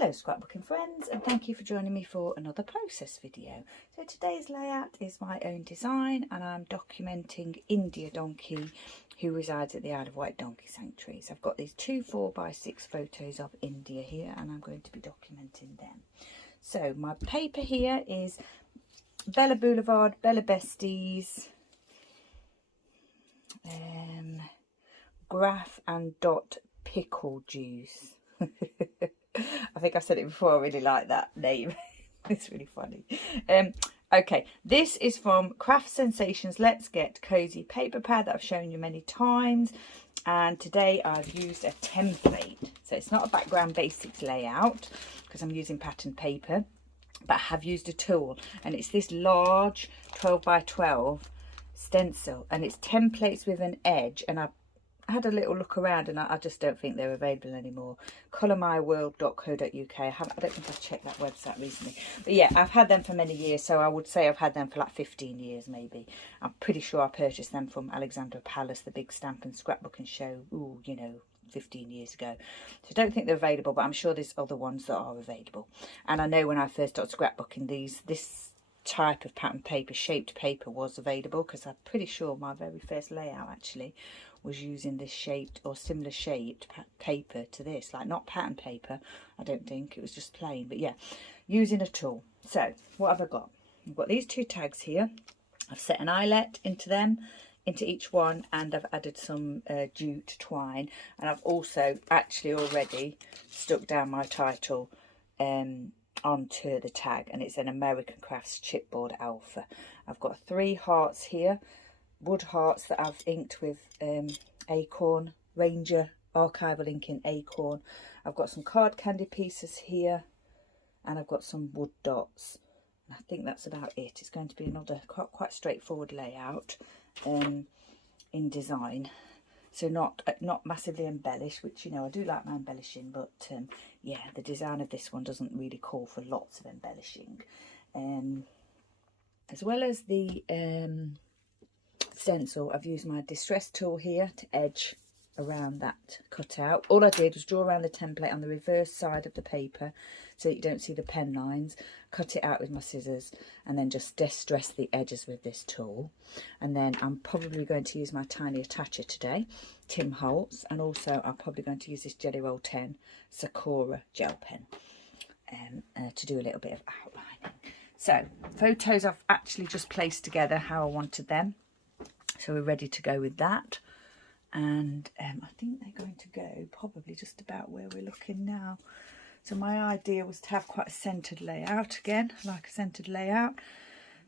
Hello scrapbooking friends, and thank you for joining me for another process video. So today's layout is my own design, and I'm documenting India Donkey, who resides at the Isle of Wight Donkey Sanctuary. So I've got these two 4x6 photos of India here, and I'm going to be documenting them. So my paper here is Bvld, Besties, graph and dot pickle juice. I think I've said it before, I really like that name. It's really funny. Okay, this is from Craft Sensations Let's Get Cozy paper pad that I've shown you many times. And today I've used a template. So it's not a background basics layout because I'm using pattern paper, but I have used a tool. And it's this large 12x12 stencil. And it's templates with an edge. And I had a little look around, and I just don't think they're available anymore. colourmyworld.co.uk. I don't think I've checked that website recently, but yeah, I've had them for many years, so I would say I've had them for like 15 years maybe. I'm pretty sure I purchased them from Alexandra Palace, the big stamp and scrapbooking show, ooh, you know, 15 years ago. So I don't think they're available, but I'm sure there's other ones that are available. And I know when I first started scrapbooking, this type of pattern paper, shaped paper, was available, because I'm pretty sure my very first layout actually was using this shaped or similar shaped paper to this, like not pattern paper, I don't think, it was just plain, but yeah, using a tool. So what have I got? I've got these two tags here. I've set an eyelet into them, into each one, and I've added some jute twine, and I've also actually already stuck down my title onto the tag, and it's an American Crafts Chipboard Alpha. I've got 3 hearts here, wood hearts that I've inked with Acorn Ranger archival ink in Acorn. I've got some card candy pieces here, and I've got some wood dots, and I think that's about it. It's going to be another quite straightforward layout in design, so not massively embellished, which, you know, I do like my embellishing, but yeah, the design of this one doesn't really call for lots of embellishing. As well as the stencil, I've used my distress tool here to edge around that cutout. All I did was draw around the template on the reverse side of the paper so that you don't see the pen lines, cut it out with my scissors, and then just distress the edges with this tool. And then I'm probably going to use my tiny attacher today, Tim Holtz, and also I'm probably going to use this Gelly Roll 10 Sakura gel pen to do a little bit of outlining. So photos I've actually just placed together how I wanted them, so we're ready to go with that. And I think they're going to go probably just about where we're looking now. So my idea was to have quite a centered layout again, like a centered layout.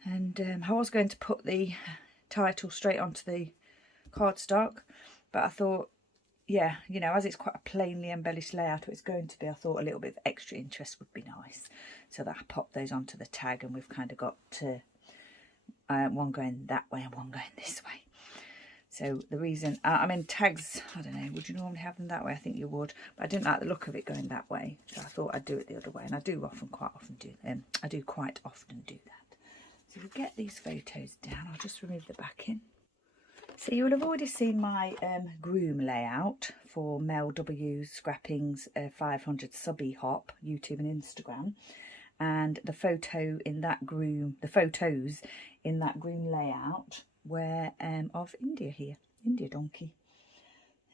And I was going to put the title straight onto the cardstock, but I thought, yeah, you know, as it's quite a plainly embellished layout it's going to be, I thought a little bit of extra interest would be nice. So that I popped those onto the tag, and we've kind of got one going that way and one going this way. So the reason, I mean, tags, I don't know, would you normally have them that way? I think you would, but I didn't like the look of it going that way, so I thought I'd do it the other way, and I do quite often do that. So we'll get these photos down. I'll just remove the backing. So you will have already seen my groom layout for Mel W's Scrappings 500 Subby Hop, YouTube and Instagram, and the photos in that groom layout were of India here, India Donkey.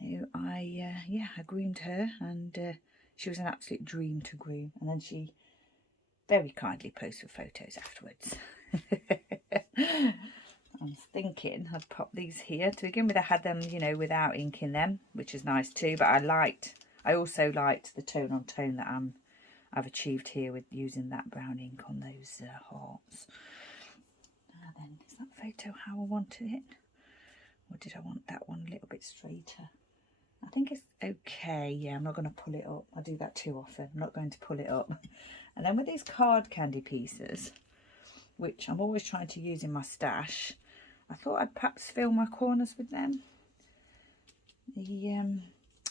So I groomed her, and she was an absolute dream to groom, and then she very kindly posted photos afterwards. I was thinking I'd pop these here. To begin with, I had them, you know, without ink in them, which is nice too, but I also liked the tone on tone that I've achieved here with using that brown ink on those hearts. Then, is that photo how I wanted it, or did I want that one a little bit straighter? I think it's okay. Yeah, I'm not going to pull it up. I do that too often. I'm not going to pull it up. And then with these card candy pieces, which I'm always trying to use in my stash, I thought I'd perhaps fill my corners with them.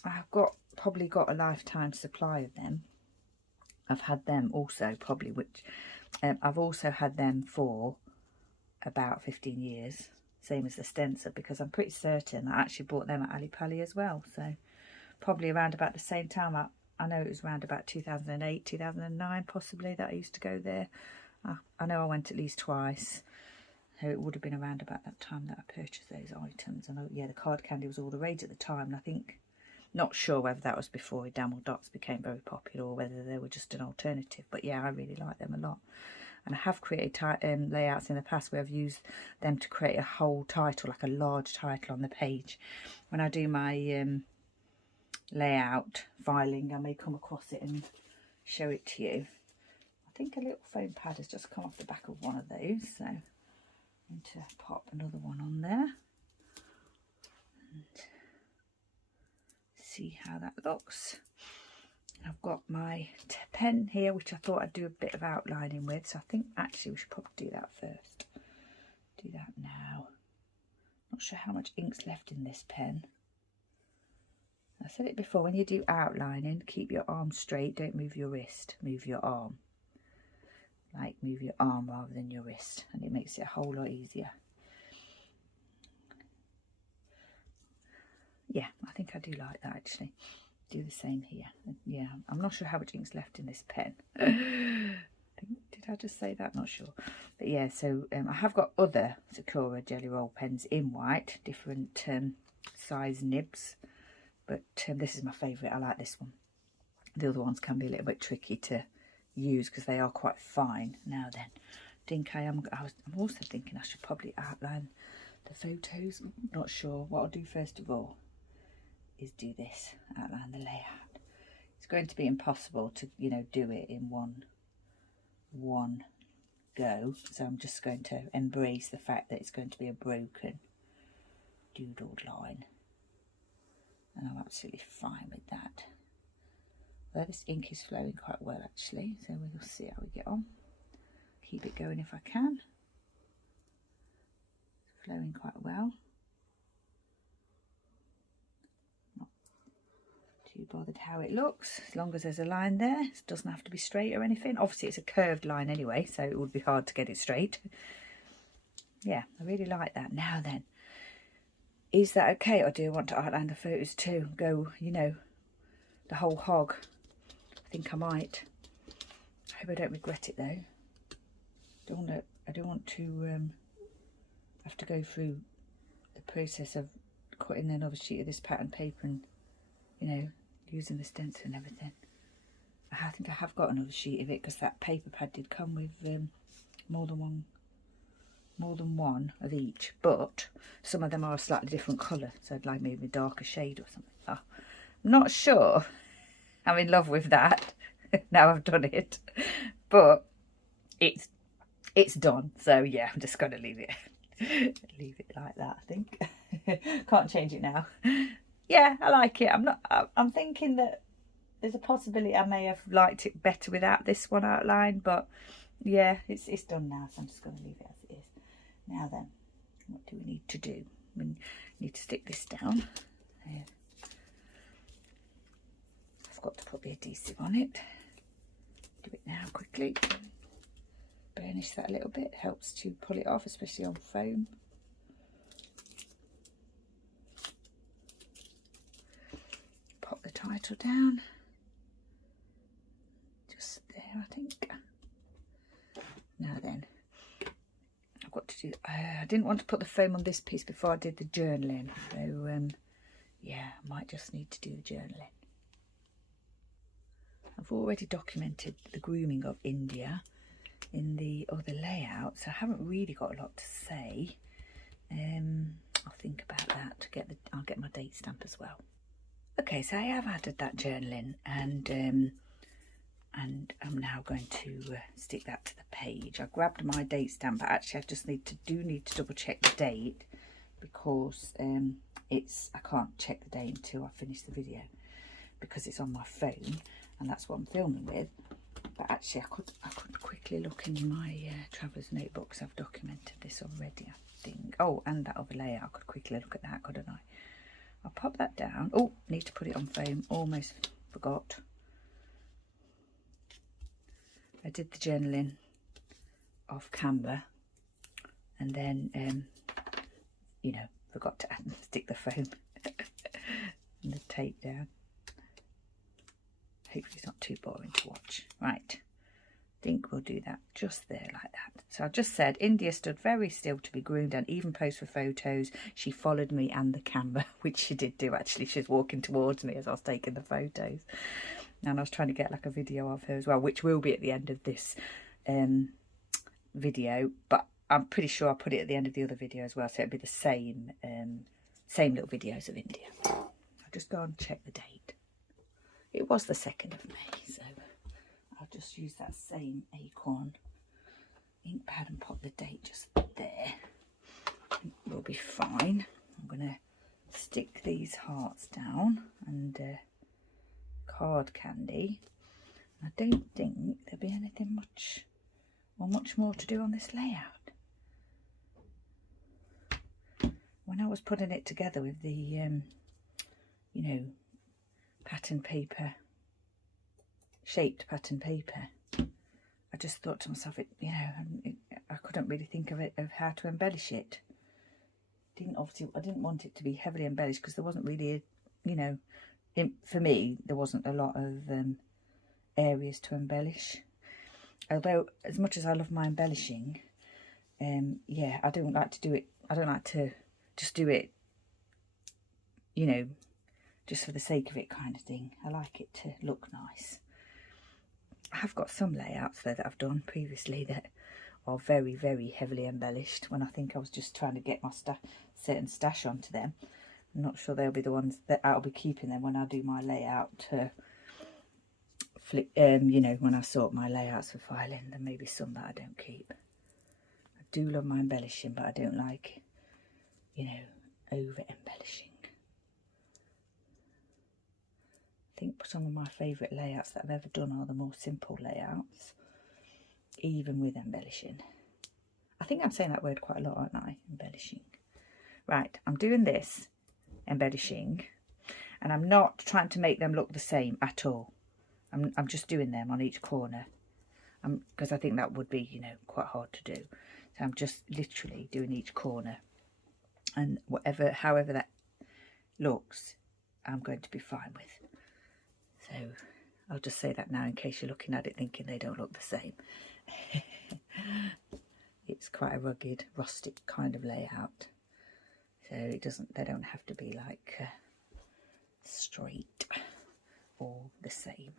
I've probably got a lifetime supply of them. I've had them also probably, which I've also had them for about 15 years, same as the stencil, because I'm pretty certain I actually bought them at Ali Pali as well. So probably around about the same time I know it was around about 2008, 2009 possibly that I used to go there. I know I went at least twice. So it would have been around about that time that I purchased those items. And yeah, the card candy was all the rage at the time. And I think, not sure whether that was before enamel dots became very popular or whether they were just an alternative. But yeah, I really like them a lot. And I have created layouts in the past where I've used them to create a whole title, like a large title on the page. When I do my layout filing, I may come across it and show it to you. I think a little foam pad has just come off the back of one of those, so I'm going to pop another one on there and see how that looks. I've got my pen here, which I thought I'd do a bit of outlining with, so I think actually we should probably do that first. Do that now. Not sure how much ink's left in this pen. I said it before, when you do outlining, keep your arm straight, don't move your wrist, move your arm. Like move your arm rather than your wrist, and it makes it a whole lot easier. Yeah, I think I do like that actually. Do the same here. Yeah, I'm not sure how much ink's left in this pen. Did I just say that? Not sure. But yeah, so I have got other Sakura Gelly Roll pens in white, different size nibs. But this is my favourite. I like this one. The other ones can be a little bit tricky to use because they are quite fine. Now then, I'm also thinking I should probably outline the photos. Not sure. What I'll do first of all is do this, outline the layout. It's going to be impossible to, you know, do it in one go, so I'm just going to embrace the fact that it's going to be a broken doodled line, and I'm absolutely fine with that. Well, this ink is flowing quite well actually, so we'll see how we get on. Keep it going if I can. It's flowing quite well. Not too bothered how it looks, as long as there's a line there. It doesn't have to be straight or anything. Obviously it's a curved line anyway, so it would be hard to get it straight. Yeah, I really like that. Now then, is that okay, or do I want to outline the photos too? Go, you know, the whole hog? I think I might. I hope I don't regret it though. I don't want to have to go through the process of cutting another sheet of this pattern paper and, you know, using the stencil and everything. I think I have got another sheet of it because that paper pad did come with more than one of each, but some of them are a slightly different colour, so I'd like maybe a darker shade or something. Oh, I'm not sure I'm in love with that now I've done it, but it's done, so yeah, I'm just going to leave it like that. I think can't change it now. Yeah, I like it. I'm thinking that there's a possibility I may have liked it better without this one outline, but yeah, it's done now, so I'm just going to leave it as it is. Now then, what do we need to do? We need to stick this down. There. I've got to put the adhesive on it. Do it now quickly. Burnish that a little bit, helps to pull it off, especially on foam. Pop the title down. Just there, I think. Now then, I've got to do, I didn't want to put the foam on this piece before I did the journaling, so yeah, I might just need to do the journaling. I've already documented the grooming of India in the other layout, so I haven't really got a lot to say. I'll think about that. I'll get my date stamp as well. Okay, so I have added that journaling, and I'm now going to stick that to the page. I grabbed my date stamp, but actually I just need to double check the date, because I can't check the date until I finish the video, because it's on my phone and that's what I'm filming with. But actually I could quickly look in my traveller's notebooks. I've documented this already, I think. Oh, and that other layer, I could quickly look at that, couldn't I? I'll pop that down. Oh, need to put it on foam, almost forgot. I did the journaling off camera, and then you know, forgot to stick the foam and the tape down. hopefully it's not too boring to watch. Right, I think we'll do that just there like that. So I just said India stood very still to be groomed and even posed for photos. She followed me and the camera, which she did do actually. She was walking towards me as I was taking the photos. And I was trying to get like a video of her as well, which will be at the end of this video. But I'm pretty sure I'll put it at the end of the other video as well. So it'll be the same little videos of India. I'll just go and check the date. It was the 2nd of May, so I'll just use that same acorn ink pad and pop the date just there. We'll be fine. I'm going to stick these hearts down and card candy. I don't think there'll be anything much more to do on this layout. When I was putting it together with the you know, pattern paper, shaped pattern paper, I just thought to myself, I couldn't really think of how to embellish it. I didn't want it to be heavily embellished because there wasn't really for me there wasn't a lot of areas to embellish. Although as much as I love my embellishing, yeah, I don't like to do it. I don't like to just do it, just for the sake of it kind of thing. I like it to look nice. I have got some layouts though that I've done previously that are very, very heavily embellished when I think I was just trying to get my certain stash onto them. I'm not sure they'll be the ones that I'll be keeping them when I do my layout flip, when I sort my layouts for filing. There may be some that I don't keep. I do love my embellishing, but I don't like, over embellishing. I think some of my favourite layouts that I've ever done are the more simple layouts, even with embellishing. I think I'm saying that word quite a lot, aren't I? Embellishing. Right, I'm doing this, embellishing, and I'm not trying to make them look the same at all. I'm just doing them on each corner, because I think that would be, quite hard to do. So I'm just literally doing each corner, and however that looks, I'm going to be fine with. So I'll just say that now in case you're looking at it thinking they don't look the same. It's quite a rugged, rustic kind of layout. So they don't have to be like straight or the same.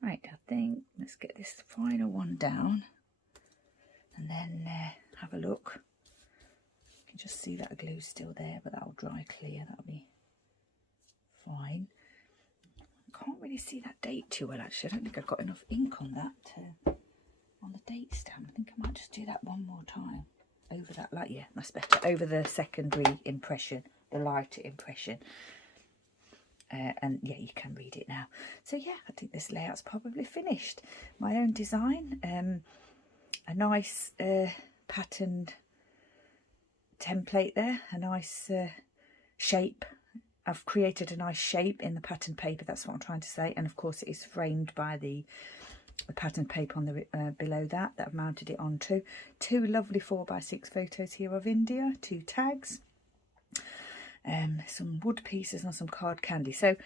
Right, I think let's get this final one down and then have a look. You can just see that glue's still there, but that'll dry clear. That'll be fine. I can't really see that date too well actually. I don't think I've got enough ink on that on the date stamp. I think I might just do that one more time over that light. Yeah, that's better. Over the secondary impression, the lighter impression. And yeah, you can read it now. So yeah, I think this layout's probably finished. My own design, a nice patterned template there, a nice shape. I've created a nice shape in the pattern paper, that's what I'm trying to say. And of course it is framed by the pattern paper on the below that I've mounted it onto. 2 lovely 4x6 photos here of India, 2 tags. Some wood pieces and some card candy. So,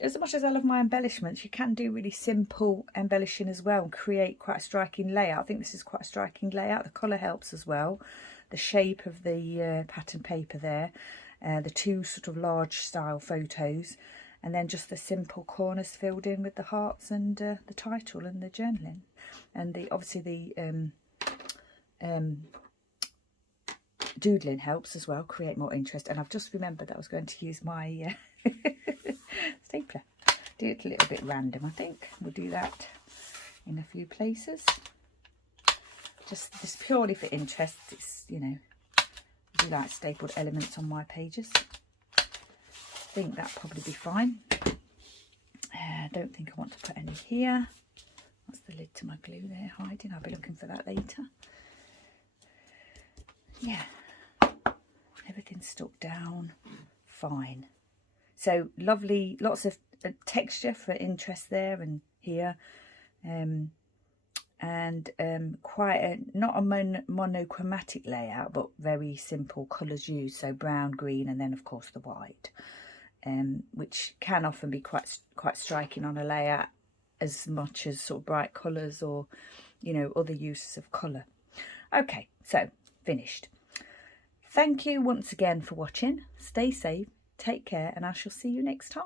as much as I love my embellishments, you can do really simple embellishing as well and create quite a striking layout. I think this is quite a striking layout. The colour helps as well. The shape of the pattern paper there. The 2 sort of large style photos. And then just the simple corners filled in with the hearts and the title and the journaling. And obviously the doodling helps as well, create more interest. And I've just remembered that I was going to use my stapler. Do it a little bit random, I think. We'll do that in a few places. Just purely for interest. It's, I do like stapled elements on my pages. I think that'll probably be fine. I don't think I want to put any here. That's the lid to my glue there hiding. I'll be looking for that later. Yeah, everything's stuck down fine. So lovely, lots of texture for interest there and here, and quite not a monochromatic layout, but very simple colours used. So brown, green, and then of course the white which can often be quite striking on a layout, as much as sort of bright colours or, you know, other uses of colour. Okay, so finished. Thank you once again for watching. Stay safe, take care, and I shall see you next time.